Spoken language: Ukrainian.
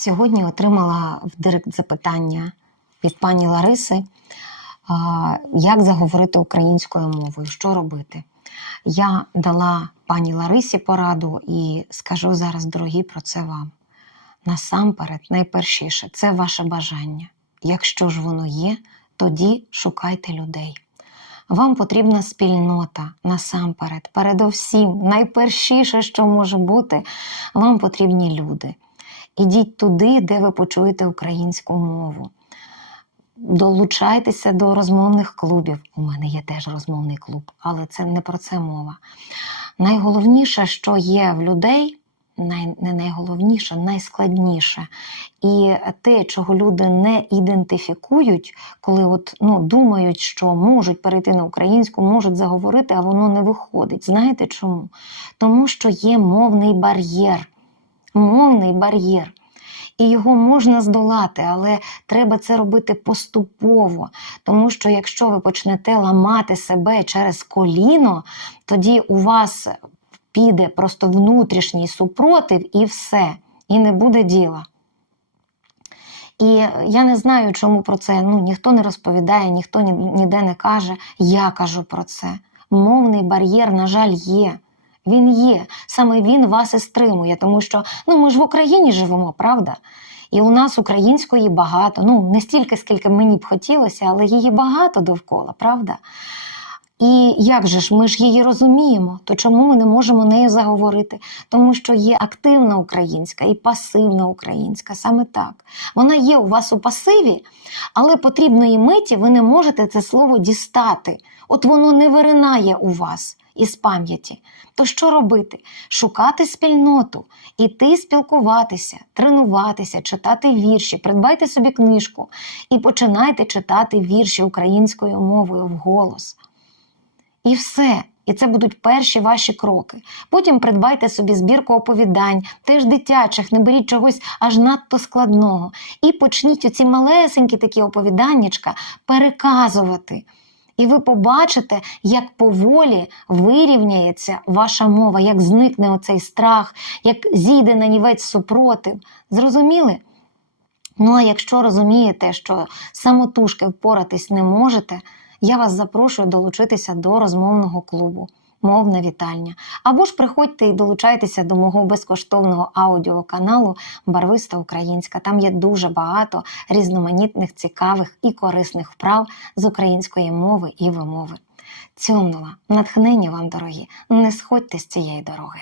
Сьогодні отримала в директ запитання від пані Лариси, як заговорити українською мовою, що робити. Я дала пані Ларисі пораду і скажу зараз, дорогі, про це вам. Насамперед, найпершіше, це ваше бажання. Якщо ж воно є, тоді шукайте людей. Вам потрібна спільнота насамперед, передовсім, найпершіше, що може бути, вам потрібні люди. Ідіть туди, де ви почуєте українську мову. Долучайтеся до розмовних клубів. У мене є теж розмовний клуб, але це не про це мова. Найголовніше, що є в людей, най, не найголовніше, найскладніше. І те, чого люди не ідентифікують, коли от, ну, думають, що можуть перейти на українську, можуть заговорити, а воно не виходить. Знаєте чому? Тому що є мовний бар'єр. Мовний бар'єр. І його можна здолати, але треба це робити поступово. Тому що якщо ви почнете ламати себе через коліно, тоді у вас піде просто внутрішній супротив і все, і не буде діла. І я не знаю, чому про це ну, ніхто не розповідає, ніхто ні- ніде не каже. Я кажу про це. Мовний бар'єр, на жаль, є. Він є. Саме він вас і стримує, тому що ну, ми ж в Україні живемо, правда? І у нас української багато. Ну, не стільки, скільки мені б хотілося, але її багато довкола, правда? І як же ж ми ж її розуміємо, то чому ми не можемо нею заговорити? Тому що є активна українська і пасивна українська, саме так. Вона є у вас у пасиві, але потрібної миті ви не можете це слово дістати. От воно не виринає у вас із пам'яті. То що робити? Шукати спільноту, іти спілкуватися, тренуватися, читати вірші, придбайте собі книжку і починайте читати вірші українською мовою вголос. І все. І це будуть перші ваші кроки. Потім придбайте собі збірку оповідань, теж дитячих, не беріть чогось аж надто складного. І почніть оці малесенькі такі оповіданнячка переказувати. І ви побачите, як поволі вирівняється ваша мова, як зникне оцей страх, як зійде на нівець супротив. Зрозуміли? Ну а якщо розумієте, що самотужки впоратись не можете, я вас запрошую долучитися до розмовного клубу. Мовна вітальня. Або ж приходьте і долучайтеся до мого безкоштовного аудіоканалу Барвиста Українська. Там є дуже багато різноманітних, цікавих і корисних вправ з української мови і вимови. Цьомнула, натхнення вам, дорогі, не сходьте з цієї дороги.